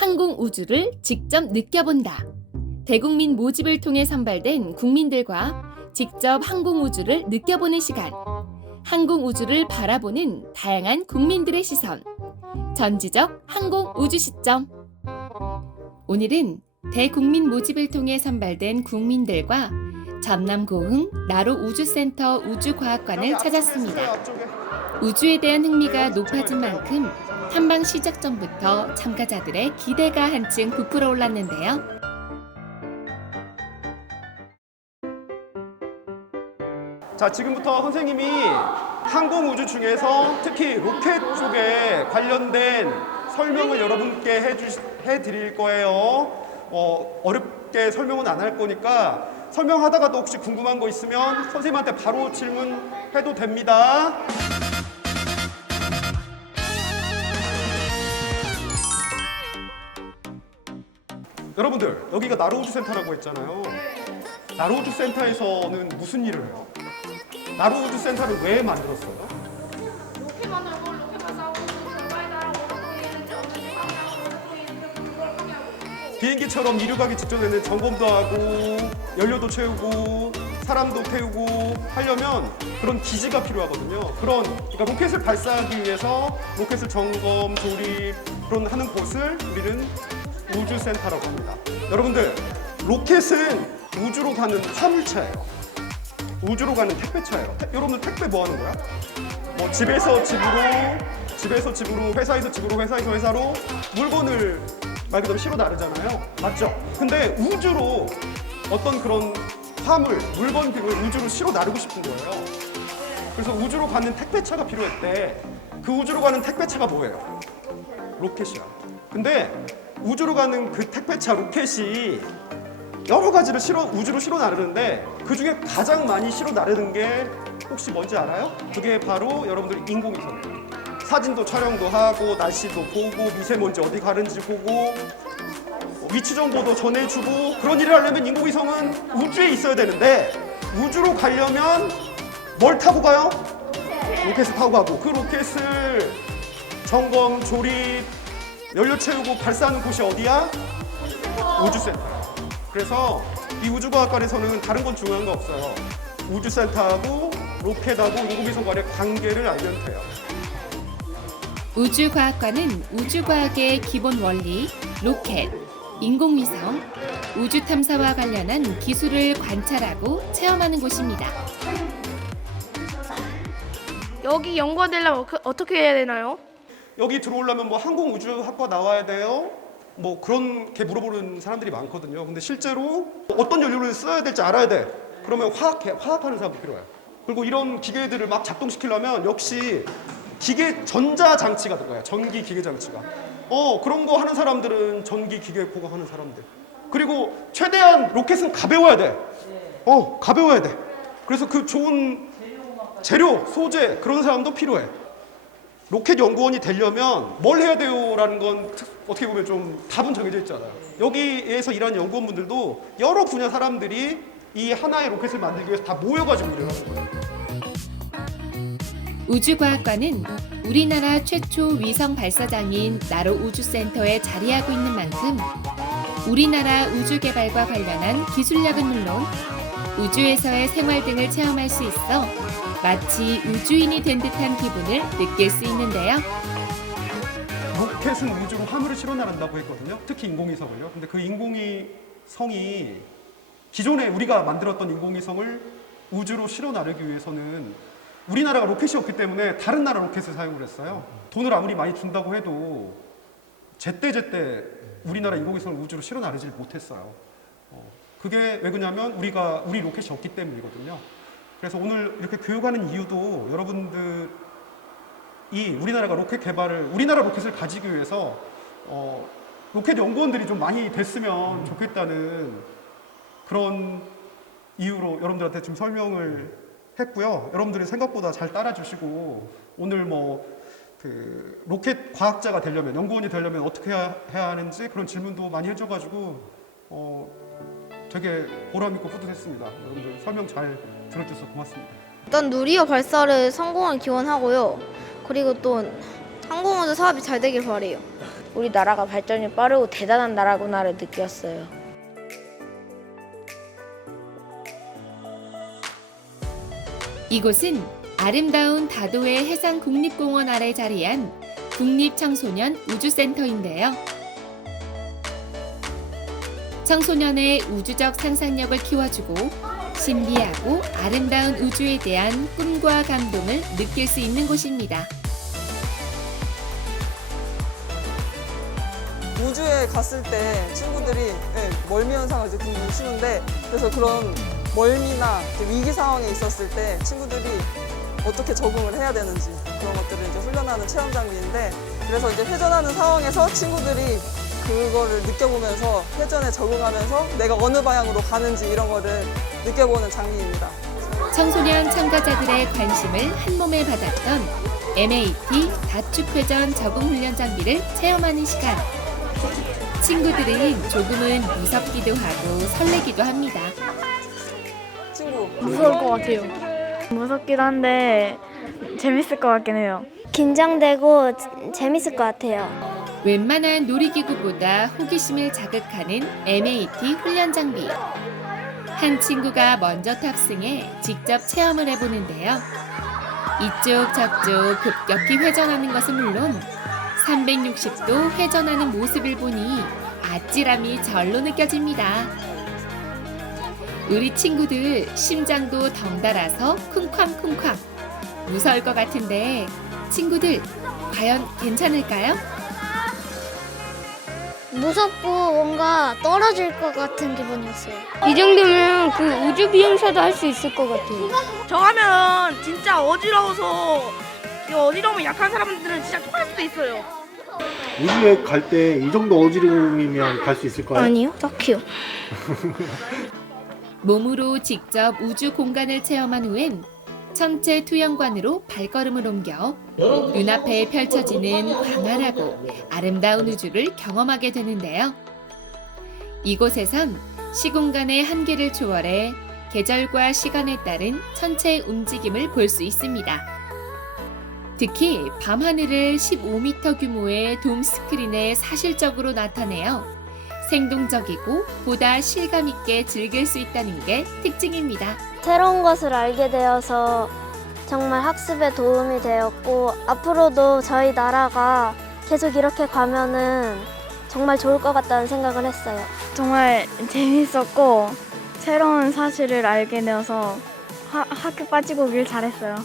항공 우주를 직접 느껴본다. 대국민 모집을 통해 선발된 국민들과 직접 항공 우주를 느껴보는 시간. 항공 우주를 바라보는 다양한 국민들의 시선. 전지적 항공 우주 시점. 오늘은 대국민 모집을 통해 선발된 국민들과 전남 고흥 나로 우주센터 우주과학관을 찾았습니다. 우주에 대한 흥미가 높아진 만큼 탐방 시작 전부터 참가자들의 기대가 한층 부풀어 올랐는데요. 자, 지금부터 선생님이 항공 우주 중에서 특히 로켓 쪽에 관련된 설명을 여러분께 해드릴 거예요. 어렵게 설명은 안 할 거니까 설명하다가도 혹시 궁금한 거 있으면 선생님한테 바로 질문해도 됩니다. 여러분들, 여기가 나로우주센터라고 했잖아요. 나로우주센터에서는 무슨 일을 해요? 나로우주센터를 왜 만들었어요? 로켓 만들고 로켓만 싸우고 저바이다랑 오토통이는지 없는지 방향하고 오토통이 있는지 그걸 확인하고 비행기처럼 이륙하기 직전에는 점검도 하고 연료도 채우고 사람도 태우고 하려면 그런 기지가 필요하거든요. 그러니까 로켓을 발사하기 위해서 로켓을 점검, 조립 그런 하는 곳을 우리는 우주센터라고 합니다. 여러분들, 로켓은 우주로 가는 화물차예요. 우주로 가는 택배차예요. 여러분들 택배 뭐 하는 거야? 뭐 집에서 집으로, 회사에서 집으로, 회사에서 회사로 물건을 말 그대로 실어 나르잖아요. 맞죠? 근데 우주로 어떤 그런 화물, 물건 등을 우주로 실어 나르고 싶은 거예요. 그래서 우주로 가는 택배차가 필요했대. 그 우주로 가는 택배차가 뭐예요? 로켓이야. 근데 우주로 가는 그 택배차 로켓이 여러 가지를 우주로 실어 나르는데 그 중에 가장 많이 실어 나르는 게 혹시 뭔지 알아요? 그게 바로 여러분들 인공위성이에요. 사진도 촬영도 하고 날씨도 보고 미세먼지 어디 가는지 보고 위치 정보도 전해주고 그런 일을 하려면 인공위성은 우주에 있어야 되는데 우주로 가려면 뭘 타고 가요? 로켓을 타고 가고 그 로켓을 점검, 조립, 연료 채우고 발사하는 곳이 어디야? 우주센터야. 그래서 이 우주과학관에서는 다른 건 중요한 거 없어요. 우주센터하고 로켓하고 인공위성 간의 관계를 알면 돼요. 우주과학관은 우주과학의 기본 원리, 로켓, 인공위성, 우주 탐사와 관련한 기술을 관찰하고 체험하는 곳입니다. 여기 연구하려면 어떻게 해야 되나요? 여기 들어오려면 뭐 항공우주학과 나와야 돼요? 뭐 그렇게 물어보는 사람들이 많거든요. 근데 실제로 어떤 연료를 써야 될지 알아야 돼. 그러면 화학하는 사람도 필요해요. 그리고 이런 기계들을 막 작동시키려면 역시 전자장치가 들어가요. 전기 기계 장치가. 그런 거 하는 사람들은 전기 기계工学하는 사람들. 그리고 최대한 로켓은 가벼워야 돼. 가벼워야 돼. 그래서 그 좋은 재료, 소재 그런 사람도 필요해. 로켓 연구원이 되려면 뭘 해야 돼요? 라는 건 어떻게 보면 좀 답은 정해져 있잖아요. 여기에서 일하는 연구원분들도 여러 분야 사람들이 이 하나의 로켓을 만들기 위해서 다 모여가지고 일을 하는 거예요. 우주과학관은 우리나라 최초 위성 발사장인 나로 우주센터에 자리하고 있는 만큼 우리나라 우주 개발과 관련한 기술력은 물론 우주에서의 생활 등을 체험할 수 있어 마치 우주인이 된 듯한 기분을 느낄 수 있는데요. 로켓은 우주로 화물을 실어 나른다고 했거든요. 특히 인공위성을요. 근데 그 인공위성이 기존에 우리가 만들었던 인공위성을 우주로 실어 나르기 위해서는 우리나라가 로켓이 없기 때문에 다른 나라 로켓을 사용을 했어요. 돈을 아무리 많이 준다고 해도 제때 우리나라 인공위성을 우주로 실어 나르지 못했어요. 그게 왜 그러냐면 우리 로켓이 없기 때문이거든요. 그래서 오늘 이렇게 교육하는 이유도 여러분들이 우리나라가 우리나라 로켓을 가지기 위해서 로켓 연구원들이 좀 많이 됐으면 좋겠다는 그런 이유로 여러분들한테 좀 설명을 했고요. 여러분들이 생각보다 잘 따라주시고 오늘 로켓 과학자가 되려면, 연구원이 되려면 어떻게 해야 하는지 그런 질문도 많이 해줘가지고 되게 보람있고 뿌듯했습니다. 여러분들 설명 잘 들어주셔서 고맙습니다. 일단 누리호 발사를 성공을 기원하고요. 그리고 또 항공우주 사업이 잘 되길 바래요. 우리나라가 발전이 빠르고 대단한 나라구나를 느꼈어요. 이곳은 아름다운 다도해 해상국립공원 아래 자리한 국립청소년 우주센터인데요. 청소년의 우주적 상상력을 키워주고 신비하고 아름다운 우주에 대한 꿈과 감동을 느낄 수 있는 곳입니다. 우주에 갔을 때 친구들이 멀미 현상을 이제 쉬는데, 그래서 그런 멀미나 위기 상황에 있었을 때 친구들이 어떻게 적응을 해야 되는지 그런 것들을 이제 훈련하는 체험 장비인데, 그래서 이제 회전하는 상황에서 친구들이 그거를 느껴보면서 회전에 적응하면서 내가 어느 방향으로 가는지 이런 거를 느껴보는 장비입니다. 청소년 참가자들의 관심을 한몸에 받았던 MAT 다축회전 적응훈련 장비를 체험하는 시간. 친구들은 조금은 무섭기도 하고 설레기도 합니다. 친구, 무서울 것 같아요. 무섭기도 한데 재밌을 것 같긴 해요. 긴장되고 재밌을 것 같아요. 웬만한 놀이기구보다 호기심을 자극하는 MAT 훈련 장비. 한 친구가 먼저 탑승해 직접 체험을 해보는데요. 이쪽 저쪽 급격히 회전하는 것은 물론 360도 회전하는 모습을 보니 아찔함이 절로 느껴집니다. 우리 친구들 심장도 덩달아서 쿵쾅쿵쾅. 무서울 것 같은데 친구들 과연 괜찮을까요? 무섭고 뭔가 떨어질 것 같은 기분이었어요. 이 정도면 그 우주 비행사도 할 수 있을 것 같아요. 저 하면 진짜 어지러워서 어지러우면 약한 사람들은 진짜 토할 수도 있어요. 우주에 갈 때 이 정도 어지러움이면 갈 수 있을까요? 아니요, 딱히요. 몸으로 직접 우주 공간을 체험한 후엔 천체 투영관으로 발걸음을 옮겨 눈앞에 펼쳐지는 광활하고 아름다운 우주를 경험하게 되는데요. 이곳에선 시공간의 한계를 초월해 계절과 시간에 따른 천체의 움직임을 볼 수 있습니다. 특히 밤하늘을 15m 규모의 돔 스크린에 사실적으로 나타내어 생동적이고 보다 실감 있게 즐길 수 있다는 게 특징입니다. 새로운 것을 알게 되어서 정말 학습에 도움이 되었고 앞으로도 저희 나라가 계속 이렇게 가면은 정말 좋을 것 같다는 생각을 했어요. 정말 재밌었고 새로운 사실을 알게 되어서 학교 빠지고 오길 잘했어요.